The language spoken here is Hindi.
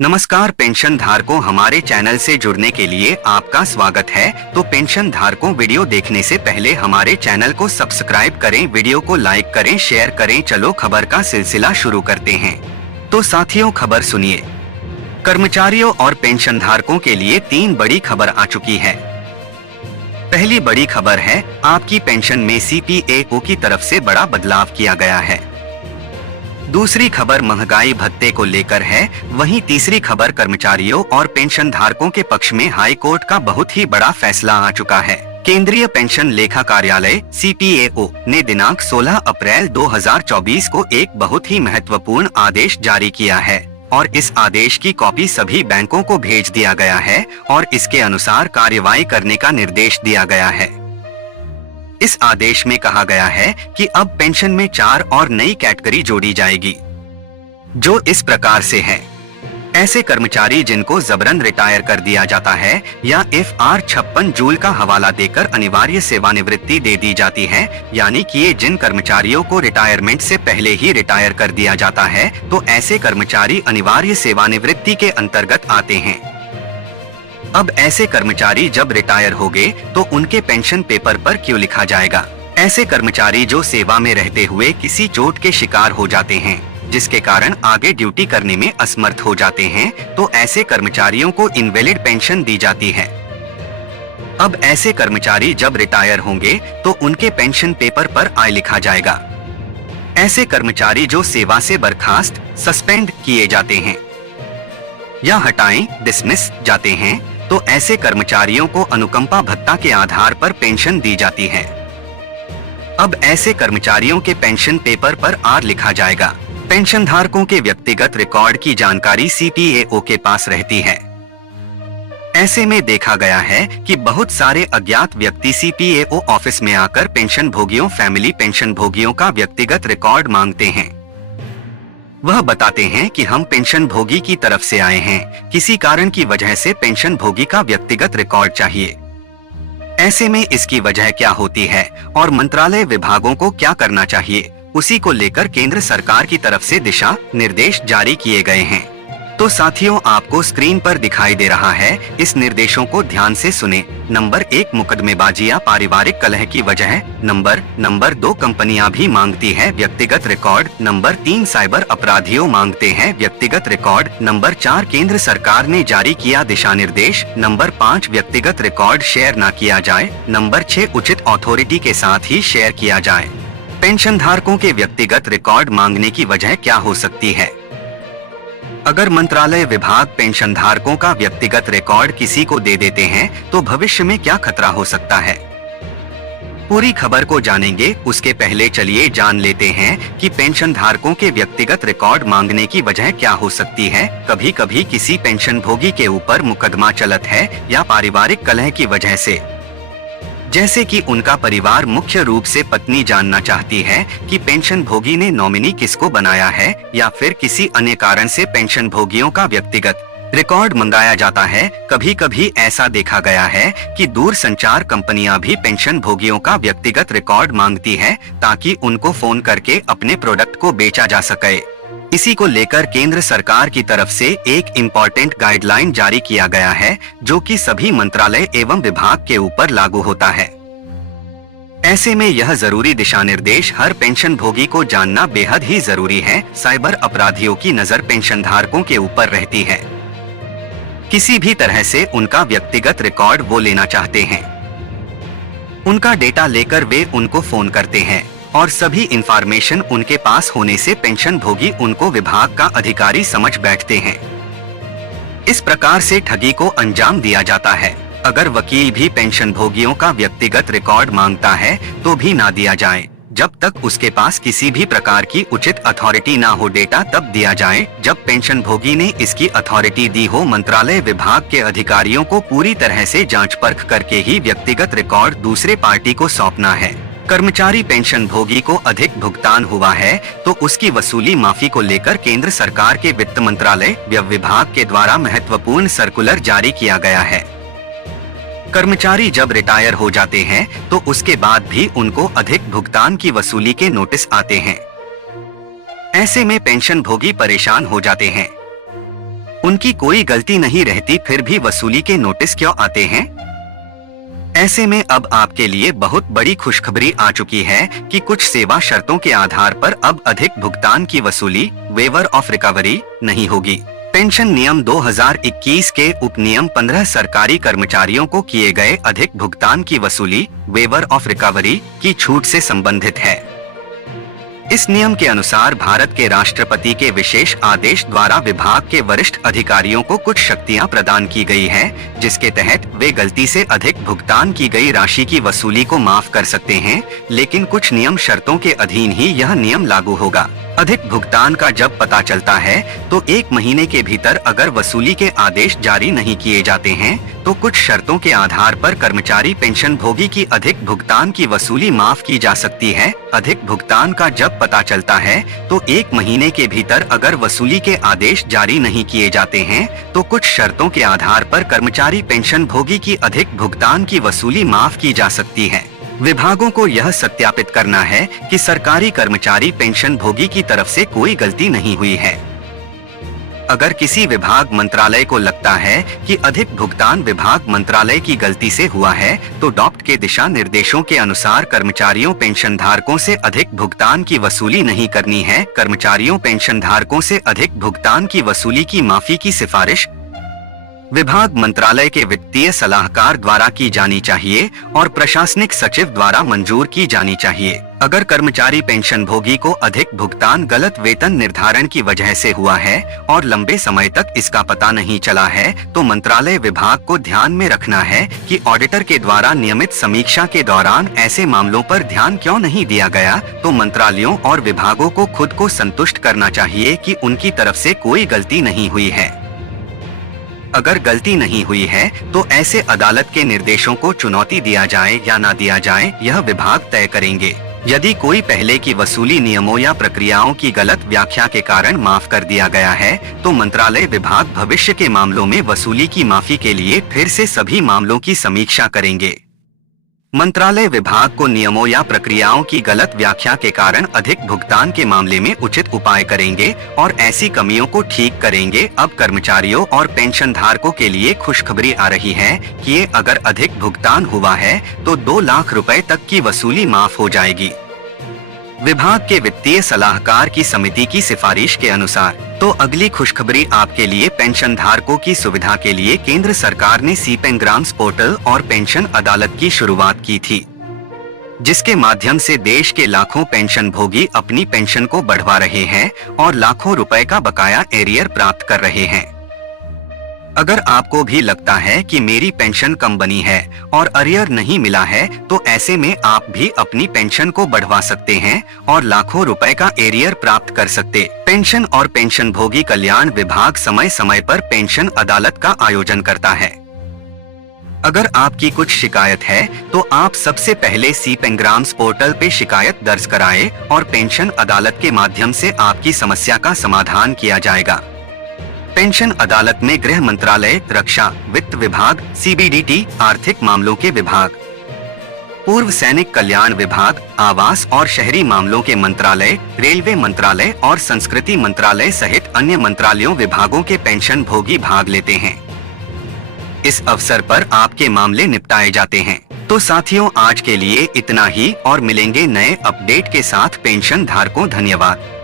नमस्कार पेंशन धारकों, हमारे चैनल से जुड़ने के लिए आपका स्वागत है। तो पेंशन धारकों, वीडियो देखने से पहले हमारे चैनल को सब्सक्राइब करें, वीडियो को लाइक करें, शेयर करें। चलो खबर का सिलसिला शुरू करते हैं। तो साथियों, खबर सुनिए। कर्मचारियों और पेंशन धारकों के लिए 3 बड़ी खबर आ चुकी है। पहली बड़ी खबर है, आपकी पेंशन में CPAO की तरफ से बड़ा बदलाव किया गया है। दूसरी खबर महंगाई भत्ते को लेकर है। वहीं तीसरी खबर कर्मचारियों और पेंशन धारकों के पक्ष में हाई कोर्ट का बहुत ही बड़ा फैसला आ चुका है। केंद्रीय पेंशन लेखा कार्यालय CPAO ने दिनांक 16 अप्रैल 2024 को एक बहुत ही महत्वपूर्ण आदेश जारी किया है और इस आदेश की कॉपी सभी बैंकों को भेज दिया गया है और इसके अनुसार कार्रवाई करने का निर्देश दिया गया है। इस आदेश में कहा गया है कि अब पेंशन में 4 और नई कैटेगरी जोड़ी जाएगी, जो इस प्रकार से है। ऐसे कर्मचारी जिनको जबरन रिटायर कर दिया जाता है या FR 56 जूल का हवाला देकर अनिवार्य सेवानिवृत्ति दे दी जाती है, यानी कि ये जिन कर्मचारियों को रिटायरमेंट से पहले ही रिटायर कर दिया जाता है, तो ऐसे कर्मचारी अनिवार्य सेवानिवृत्ति के अंतर्गत आते हैं। अब ऐसे कर्मचारी जब रिटायर हो गए तो उनके पेंशन पेपर पर क्यों लिखा जाएगा? ऐसे कर्मचारी जो सेवा में रहते हुए किसी चोट के शिकार हो जाते हैं, जिसके कारण आगे ड्यूटी करने में असमर्थ हो जाते हैं, तो ऐसे कर्मचारियों को इनवैलिड पेंशन दी जाती है। अब ऐसे कर्मचारी जब रिटायर होंगे तो उनके पेंशन पेपर पर आय लिखा जाएगा। ऐसे कर्मचारी जो सेवा से बर्खास्त, सस्पेंड किए जाते हैं या हटाए, डिसमिस जाते हैं, तो ऐसे कर्मचारियों को अनुकंपा भत्ता के आधार पर पेंशन दी जाती है। अब ऐसे कर्मचारियों के पेंशन पेपर पर आर लिखा जाएगा। पेंशन धारकों के व्यक्तिगत रिकॉर्ड की जानकारी CPAO के पास रहती है। ऐसे में देखा गया है कि बहुत सारे अज्ञात व्यक्ति CPAO ऑफिस में आकर पेंशन भोगियों, फैमिली पेंशन भोगियों का व्यक्तिगत रिकॉर्ड मांगते हैं। वह बताते हैं कि हम पेंशन भोगी की तरफ से आए हैं, किसी कारण की वजह से पेंशन भोगी का व्यक्तिगत रिकॉर्ड चाहिए। ऐसे में इसकी वजह क्या होती है और मंत्रालय विभागों को क्या करना चाहिए, उसी को लेकर केंद्र सरकार की तरफ से दिशा निर्देश जारी किए गए हैं। तो साथियों, आपको स्क्रीन पर दिखाई दे रहा है, इस निर्देशों को ध्यान से सुने। नंबर 1, मुकदमेबाजी या पारिवारिक कलह की वजह। नंबर 2, कंपनियां भी मांगती है व्यक्तिगत रिकॉर्ड। नंबर 3, साइबर अपराधियों मांगते हैं व्यक्तिगत रिकॉर्ड। नंबर 4, केंद्र सरकार ने जारी किया दिशा निर्देश। नंबर 5, व्यक्तिगत रिकॉर्ड शेयर न किया जाए। नंबर 6, उचित अथॉरिटी के साथ ही शेयर किया जाए। पेंशन धारकों के व्यक्तिगत रिकॉर्ड मांगने की वजह क्या हो सकती है? अगर मंत्रालय विभाग पेंशन धारकों का व्यक्तिगत रिकॉर्ड किसी को दे देते हैं तो भविष्य में क्या खतरा हो सकता है? पूरी खबर को जानेंगे, उसके पहले चलिए जान लेते हैं कि पेंशन धारकों के व्यक्तिगत रिकॉर्ड मांगने की वजह क्या हो सकती है। कभी कभी किसी पेंशन भोगी के ऊपर मुकदमा चलत है या पारिवारिक कलह की वजह से, जैसे कि उनका परिवार मुख्य रूप से पत्नी जानना चाहती है कि पेंशन भोगी ने नॉमिनी किसको बनाया है, या फिर किसी अन्य कारण से पेंशन भोगियों का व्यक्तिगत रिकॉर्ड मंगाया जाता है। कभी कभी ऐसा देखा गया है कि दूर संचार कंपनियां भी पेंशन भोगियों का व्यक्तिगत रिकॉर्ड मांगती है ताकि उनको फोन करके अपने प्रोडक्ट को बेचा जा सके। इसी को लेकर केंद्र सरकार की तरफ से एक इम्पोर्टेंट गाइडलाइन जारी किया गया है, जो कि सभी मंत्रालय एवं विभाग के ऊपर लागू होता है। ऐसे में यह जरूरी दिशा निर्देश हर पेंशन भोगी को जानना बेहद ही जरूरी है। साइबर अपराधियों की नजर पेंशन धारकों के ऊपर रहती है। किसी भी तरह से उनका व्यक्तिगत रिकॉर्ड वो लेना चाहते हैं। उनका डेटा लेकर वे उनको फोन करते हैं और सभी इंफॉर्मेशन उनके पास होने से पेंशन भोगी उनको विभाग का अधिकारी समझ बैठते हैं। इस प्रकार से ठगी को अंजाम दिया जाता है। अगर वकील भी पेंशन भोगियों का व्यक्तिगत रिकॉर्ड मांगता है तो भी ना दिया जाए जब तक उसके पास किसी भी प्रकार की उचित अथॉरिटी ना हो। डेटा तब दिया जाए जब पेंशन भोगी ने इसकी अथॉरिटी दी हो। मंत्रालय विभाग के अधिकारियों को पूरी तरह से जांच परख करके ही व्यक्तिगत रिकॉर्ड दूसरे पार्टी को सौंपना है। कर्मचारी पेंशन भोगी को अधिक भुगतान हुआ है तो उसकी वसूली माफी को लेकर केंद्र सरकार के वित्त मंत्रालय व्यय विभाग के द्वारा महत्वपूर्ण सर्कुलर जारी किया गया है। कर्मचारी जब रिटायर हो जाते हैं तो उसके बाद भी उनको अधिक भुगतान की वसूली के नोटिस आते हैं। ऐसे में पेंशन भोगी परेशान हो जाते हैं। उनकी कोई गलती नहीं रहती फिर भी वसूली के नोटिस क्यों आते हैं? ऐसे में अब आपके लिए बहुत बड़ी खुशखबरी आ चुकी है कि कुछ सेवा शर्तों के आधार पर अब अधिक भुगतान की वसूली वेवर ऑफ रिकवरी नहीं होगी। पेंशन नियम 2021 के उपनियम 15 सरकारी कर्मचारियों को किए गए अधिक भुगतान की वसूली वेवर ऑफ रिकवरी की छूट से संबंधित है। इस नियम के अनुसार भारत के राष्ट्रपति के विशेष आदेश द्वारा विभाग के वरिष्ठ अधिकारियों को कुछ शक्तियां प्रदान की गई है, जिसके तहत वे गलती से अधिक भुगतान की गई राशि की वसूली को माफ कर सकते हैं, लेकिन कुछ नियम शर्तों के अधीन ही यह नियम लागू होगा। अधिक भुगतान का जब पता चलता है तो 1 महीने के भीतर अगर वसूली के आदेश जारी नहीं किए जाते हैं तो कुछ शर्तों के आधार पर कर्मचारी पेंशन भोगी की अधिक भुगतान की वसूली माफ की जा सकती है। अधिक भुगतान का जब पता चलता है तो 1 महीने के भीतर अगर वसूली के आदेश जारी नहीं किए जाते हैं तो कुछ शर्तों के आधार पर कर्मचारी पेंशन भोगी की अधिक भुगतान की वसूली माफ की जा सकती है। विभागों को यह सत्यापित करना है कि सरकारी कर्मचारी पेंशन भोगी की तरफ से कोई गलती नहीं हुई है। अगर किसी विभाग मंत्रालय को लगता है कि अधिक भुगतान विभाग मंत्रालय की गलती से हुआ है तो डॉक्ट के दिशा निर्देशों के अनुसार कर्मचारियों पेंशन धारकों से अधिक भुगतान की वसूली नहीं करनी है। कर्मचारियों पेंशन धारकों से अधिक भुगतान की वसूली की माफी की सिफारिश विभाग मंत्रालय के वित्तीय सलाहकार द्वारा की जानी चाहिए और प्रशासनिक सचिव द्वारा मंजूर की जानी चाहिए। अगर कर्मचारी पेंशन भोगी को अधिक भुगतान गलत वेतन निर्धारण की वजह से हुआ है और लंबे समय तक इसका पता नहीं चला है तो मंत्रालय विभाग को ध्यान में रखना है कि ऑडिटर के द्वारा नियमित समीक्षा के दौरान ऐसे मामलों पर ध्यान क्यों नहीं दिया गया। तो मंत्रालयों और विभागों को खुद को संतुष्ट करना चाहिए कि उनकी तरफ से कोई गलती नहीं हुई है। अगर गलती नहीं हुई है तो ऐसे अदालत के निर्देशों को चुनौती दिया जाए या ना दिया जाए यह विभाग तय करेंगे। यदि कोई पहले की वसूली नियमों या प्रक्रियाओं की गलत व्याख्या के कारण माफ कर दिया गया है तो मंत्रालय विभाग भविष्य के मामलों में वसूली की माफी के लिए फिर से सभी मामलों की समीक्षा करेंगे। मंत्रालय विभाग को नियमों या प्रक्रियाओं की गलत व्याख्या के कारण अधिक भुगतान के मामले में उचित उपाय करेंगे और ऐसी कमियों को ठीक करेंगे। अब कर्मचारियों और पेंशन धारकों के लिए खुशखबरी आ रही है कि अगर अधिक भुगतान हुआ है तो 2 लाख रुपए तक की वसूली माफ हो जाएगी। विभाग के वित्तीय सलाहकार की समिति की सिफारिश के अनुसार तो अगली खुशखबरी आपके लिए पेंशन धारकों की सुविधा के लिए केंद्र सरकार ने सीपेंग्राम्स पोर्टल और पेंशन अदालत की शुरुआत की थी, जिसके माध्यम से देश के लाखों पेंशन भोगी अपनी पेंशन को बढ़वा रहे हैं और लाखों रुपए का बकाया एरियर प्राप्त कर रहे हैं। अगर आपको भी लगता है कि मेरी पेंशन कम बनी है और अरियर नहीं मिला है तो ऐसे में आप भी अपनी पेंशन को बढ़वा सकते हैं और लाखों रुपए का एरियर प्राप्त कर सकते। पेंशन और पेंशन भोगी कल्याण विभाग समय समय पर पेंशन अदालत का आयोजन करता है। अगर आपकी कुछ शिकायत है तो आप सबसे पहले सीपेंग्राम्स पोर्टल पे शिकायत दर्ज कराएं और पेंशन अदालत के माध्यम से आपकी समस्या का समाधान किया जाएगा। पेंशन अदालत में गृह मंत्रालय, रक्षा, वित्त विभाग, CBDT, आर्थिक मामलों के विभाग, पूर्व सैनिक कल्याण विभाग, आवास और शहरी मामलों के मंत्रालय, रेलवे मंत्रालय और संस्कृति मंत्रालय सहित अन्य मंत्रालयों विभागों के पेंशन भोगी भाग लेते हैं। इस अवसर पर आपके मामले निपटाए जाते हैं। तो साथियों, आज के लिए इतना ही और मिलेंगे नए अपडेट के साथ। पेंशन धारकों धन्यवाद।